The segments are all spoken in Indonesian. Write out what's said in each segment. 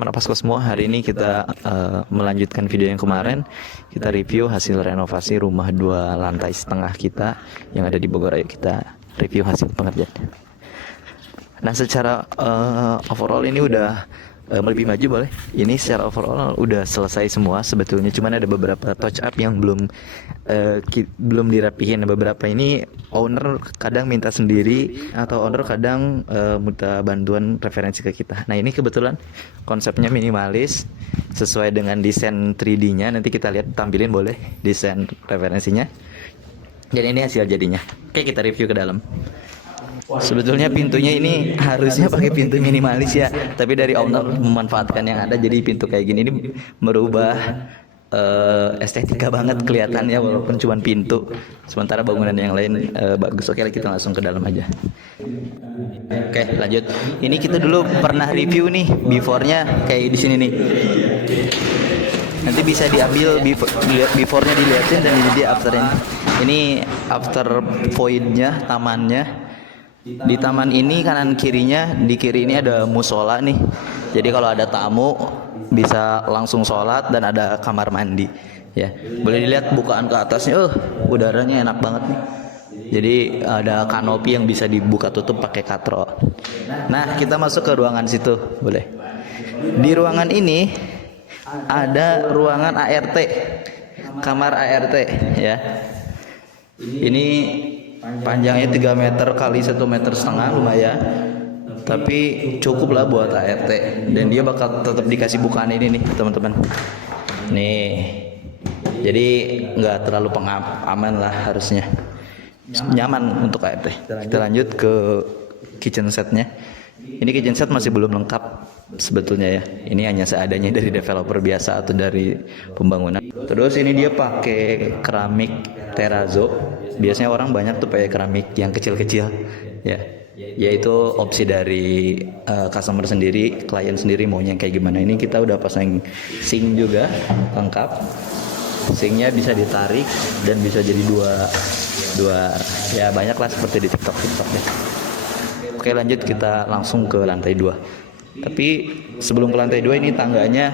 teman-teman Apasko semua, hari ini kita melanjutkan video yang kemarin. Kita review hasil renovasi rumah 2,5 lantai kita yang ada di Bogor. Ayo kita review hasil pengerjaan. Nah, secara overall ini udah lebih maju boleh. Ini secara overall udah selesai semua sebetulnya, cuman ada beberapa touch up yang belum dirapihin. Beberapa ini owner kadang minta sendiri atau owner kadang minta bantuan referensi ke kita. Nah, ini kebetulan konsepnya minimalis sesuai dengan desain 3D-nya. Nanti kita lihat, tampilin boleh desain referensinya. Dan ini hasil jadinya. Oke, kita review ke dalam. Sebetulnya pintunya ini harusnya pakai pintu minimalis ya, tapi dari owner memanfaatkan yang ada, jadi pintu kayak gini ini merubah estetika banget kelihatannya walaupun cuma pintu. Sementara bangunan yang lain bagus. Oke, kita langsung ke dalam aja. Oke, lanjut. Ini kita dulu pernah review nih before-nya kayak di sini nih. Nanti bisa diambil before-nya dilihatin dan jadi after-nya. Ini after void-nya, tamannya. Di taman ini kanan kirinya, di kiri ini ada musola nih. Jadi kalau ada tamu bisa langsung sholat dan ada kamar mandi. Ya, boleh dilihat bukaan ke atasnya. Udaranya enak banget nih. Jadi ada kanopi yang bisa dibuka tutup pakai katro. Nah, kita masuk ke ruangan situ, boleh. Di ruangan ini ada ruangan ART, kamar ART ya. Ini panjangnya 3 meter kali 1,5 meter, lumayan. Tapi cukup lah buat ART. Dan dia bakal tetap dikasih bukaan ini nih teman-teman. Nih, jadi nggak terlalu aman lah harusnya. Nyaman untuk ART. Kita lanjut ke kitchen setnya. Ini kitchen set masih belum lengkap sebetulnya ya. Ini hanya seadanya dari developer biasa atau dari pembangunan. Terus ini dia pakai keramik terrazzo. Biasanya orang banyak tuh pakai keramik yang kecil-kecil ya. Yaitu opsi dari customer sendiri, klien sendiri maunya kayak gimana. Ini kita udah pasang sink juga lengkap. Sinknya bisa ditarik dan bisa jadi dua ya, banyak lah seperti di TikTok ya. Oke, lanjut kita langsung ke lantai 2. Tapi sebelum ke lantai 2 ini tangganya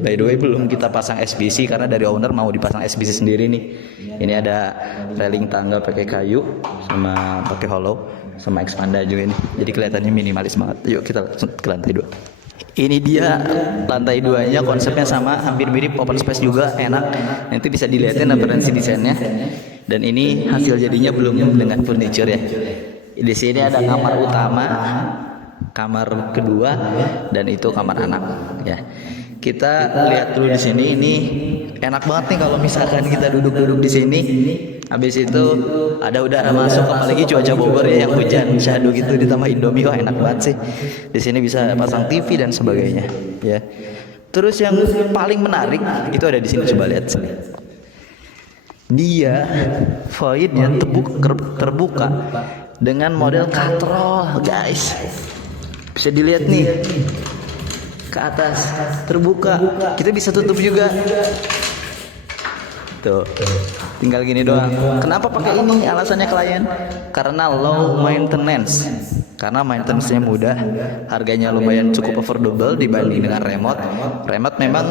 by the way belum kita pasang SPC karena dari owner mau dipasang SPC sendiri nih. Ini ada railing tangga pakai kayu sama pakai hollow sama expander juga ini. Jadi kelihatannya minimalis banget. Yuk kita langsung ke lantai 2. Ini dia lantai 2-nya, konsepnya sama, hampir mirip open space juga, enak. Nanti bisa dilihatin referensi desainnya. Dan ini hasil jadinya belum dengan furniture ya. Di sini ada kamar utama, kamar kedua, dan itu kamar anak ya. Kita lihat dulu di sini, ini enak banget nih kalau misalkan kita duduk-duduk di sini. Habis itu ada udara masuk, apalagi cuaca Bogor ya yang hujan syahdu gitu, ditambah Indomie, wah enak banget sih. Di sini bisa pasang TV dan sebagainya ya. Terus yang paling menarik itu ada di sini, coba lihat sini. Dia voidnya terbuka dengan model katrol, guys. Bisa dilihat nih ke atas terbuka. Kita bisa tutup juga. Tuh, tinggal gini doang. Kenapa pakai ini? Alasannya klien karena low maintenance. Karena maintenance-nya mudah, harganya lumayan cukup affordable dibanding dengan remote. Remote memang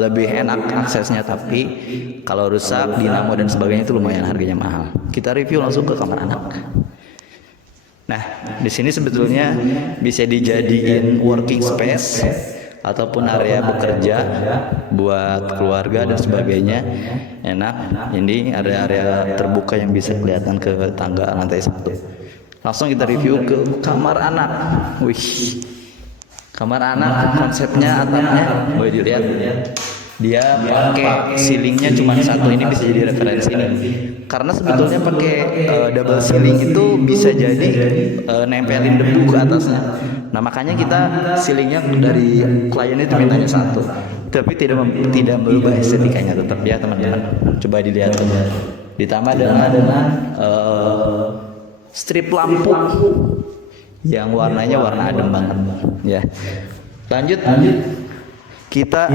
lebih enak aksesnya, tapi kalau rusak, dinamo dan sebagainya itu lumayan harganya mahal. Kita review langsung ke kamar anak. Nah, di sini sebetulnya bisa dijadiin working space ataupun area bekerja buat keluarga dan sebagainya. Enak. Ini area terbuka yang bisa kelihatan ke tangga lantai 1. Langsung kita review ke kamar anak. Wih, kamar anak konsepnya atapnya boleh dilihat. Dia pakai ceilingnya cuma 1, ini bisa jadi referensi nih. Karena sebetulnya pakai double ceiling itu bisa jadi nempelin debu ke atasnya. Nah, makanya kita ceilingnya dari klien itu mintanya 1. Tapi tidak merubah estetikanya tetap ya teman-teman. Coba dilihat. Ditambah dengan strip lampu yang warnanya warna adem banget ya. Lanjut. Kita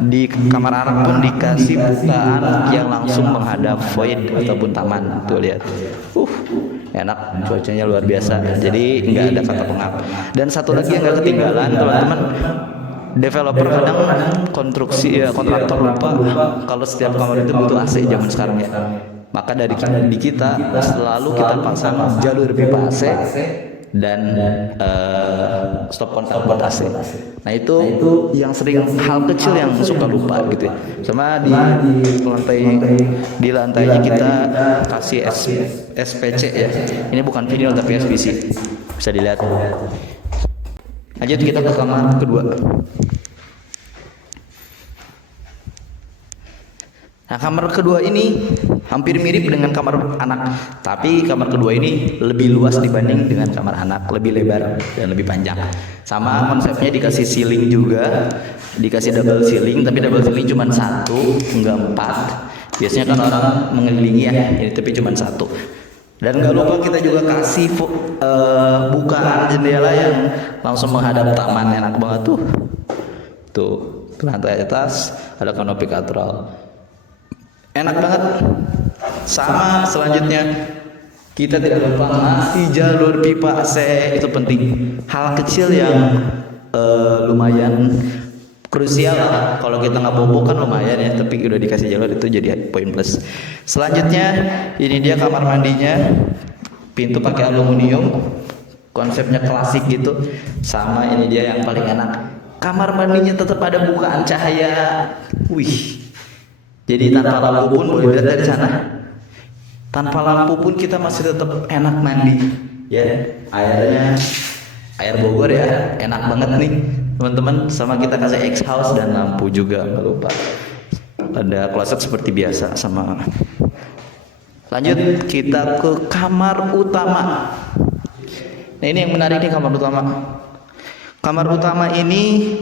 di kamar anak pun dikasih bukaan yang langsung menghadap void ataupun taman. Tuh lihat, enak, cuacanya luar biasa. Jadi nggak ada kata pengap. Dan satu lagi yang nggak ketinggalan teman-teman, Developer kadang konstruksi ya kontraktor lupa kalau setiap kamar itu butuh AC zaman sekarang ya. Maka di kita selalu kita pasang jalur pipa AC dan stop kontak buat AC. Nah itu yang sering hal kecil yang suka lupa gitu ya. Sama di lantainya kita kasih SPC ya. Ini bukan vinyl tapi SPC. Bisa dilihat. Lanjut kita ke kamar kedua. Nah kamar kedua ini hampir mirip dengan kamar anak, tapi kamar kedua ini lebih luas dibanding dengan kamar anak, lebih lebar dan lebih panjang. Sama konsepnya dikasih ceiling juga, dikasih double ceiling, tapi double ceiling cuma satu, enggak 4. Biasanya kan orang mengelilingi ya, ini tapi cuma satu. Dan nggak lupa kita juga kasih bukaan jendela yang langsung menghadap taman, enak banget tuh. Tuh, ke lantai atas ada kanopi katral. Enak banget. Sama selanjutnya kita tidak lupa ngasih jalur pipa AC, itu penting. Hal kecil yang lumayan krusial lah. Kalau kita nggak bobo kan lumayan ya, tapi udah dikasih jalur itu jadi poin plus. Selanjutnya ini dia kamar mandinya, pintu pakai aluminium, konsepnya klasik gitu. Sama ini dia yang paling enak, kamar mandinya tetap ada bukaan cahaya. Wih, jadi tanpa lampu pun boleh lihat dari sana. Tanpa lampu pun kita masih tetap enak mandi. Ya, airnya air Bogor ya, enak banget nih teman-teman. Sama kita kasih exhaust dan lampu juga, nggak lupa. Ada kloset seperti biasa sama. Lanjut kita ke kamar utama. Nah ini yang menarik nih kamar utama. Kamar utama ini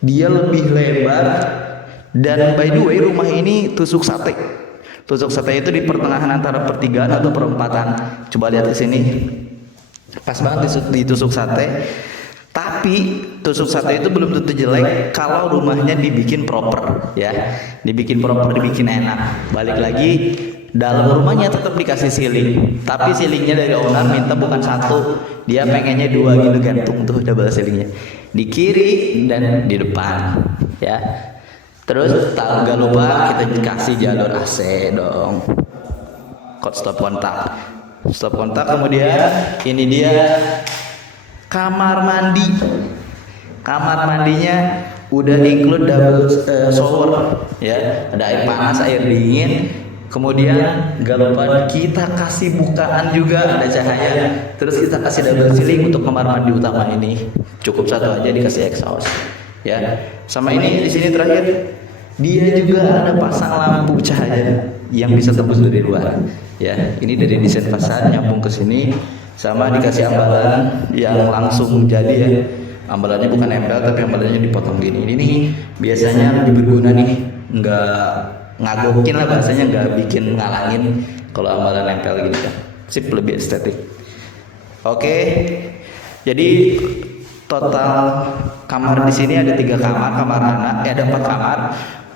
dia lebih lebar. Dan by the way rumah ini tusuk sate. Tusuk sate itu di pertengahan antara pertigaan atau perempatan. Coba lihat di sini. Pas banget ditusuk sate. Tapi tusuk sate itu belum tentu jelek kalau rumahnya dibikin proper ya. Dibikin proper, dibikin enak. Balik lagi dalam rumahnya tetap dikasih ceiling. Tapi ceilingnya dari owner minta bukan satu. Dia pengennya 2 gitu, gantung tuh double ceilingnya. Di kiri dan di depan ya. Terus tak lupa kita kasih jalur AC dong. Stop kontak. Stop kontak. Kemudian ini dia kamar mandi. Kamar mandinya udah include double shower ya. Ada air panas, air dingin. Kemudian gak lupa kita kasih bukaan juga, ada cahaya. Terus kita kasih double ceiling untuk kamar mandi utama ini. Cukup satu aja dikasih exhaust. Ya, sama ini di sini terakhir dia juga ada pasang lampu cahaya yang bisa tembus dari luar. Ya, ini dari desain fasad nyambung ke sini, sama dikasih ambalan yang langsung jadi ya. Ambalannya bukan nempel tapi ambalannya dipotong gini. Ini nih biasanya lebih berguna nih, nggak ngagokin lah bahasanya, nggak bikin ngalangin kalau ambalan nempel gini kan. Sip, lebih estetik. Oke, jadi total kamar di sini ada 3 kamar, kamar anak, ada 4 kamar.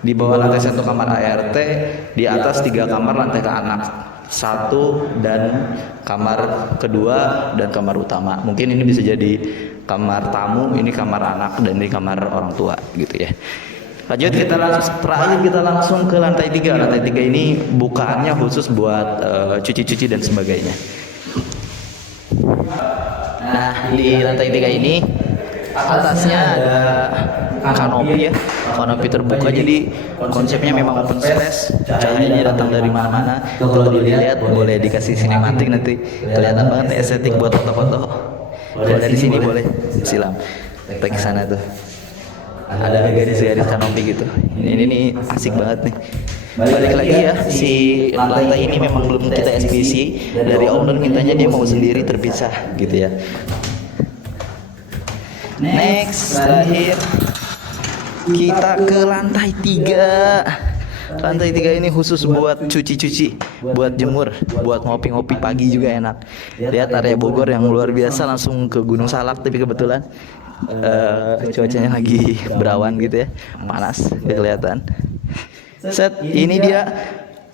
Di bawah lantai 1 kamar ART, di atas 3 kamar lantai ke anak 1 dan kamar kedua dan kamar utama. Mungkin ini bisa jadi kamar tamu, ini kamar anak dan ini kamar orang tua gitu ya. Lanjut terakhir kita langsung ke lantai 3. Lantai 3 ini bukaannya khusus buat cuci-cuci dan sebagainya. Nah, di lantai 3 ini atasnya ada kanopi ya, kanopi terbuka, jadi konsepnya memang open space, cahayanya datang dari mana-mana. Kalau dilihat boleh dikasih sinematik, nanti kelihatan banget estetik buat foto-foto. Kalau dari sini boleh silam ke sana tuh, ada garis-garis kanopi gitu. Ini nih asik banget nih. Balik lagi ya, si lantai ini memang belum kita SPC, dari owner mintanya dia mau sendiri terpisah gitu ya. Next, terakhir kita ke lantai 3. Lantai 3 ini khusus buat cuci-cuci, buat jemur, buat ngopi-ngopi pagi juga enak. Lihat area Bogor yang luar biasa, langsung ke Gunung Salak, tapi kebetulan cuacanya lagi berawan gitu ya, panas, gak kelihatan. Set, ini dia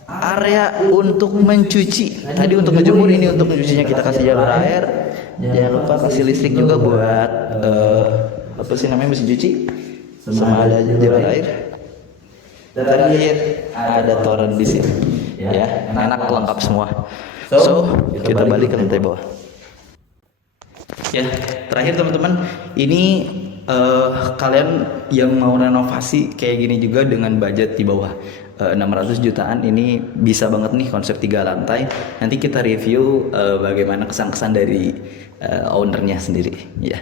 area untuk mencuci. Tadi untuk menjemur, ini untuk mencucinya kita kasih jalur air. Jangan lupa kasih listrik juga buat apa sih namanya, mesin cuci, sama ada jerat air. Terakhir ada toren di sini, ya, enak lengkap semua. So kita balik ke lantai bawah. Ya, terakhir teman-teman, ini kalian yang mau renovasi kayak gini juga dengan budget di bawah 600 jutaan, ini bisa banget nih konsep 3 lantai. Nanti kita review bagaimana kesan-kesan dari ownernya sendiri, ya.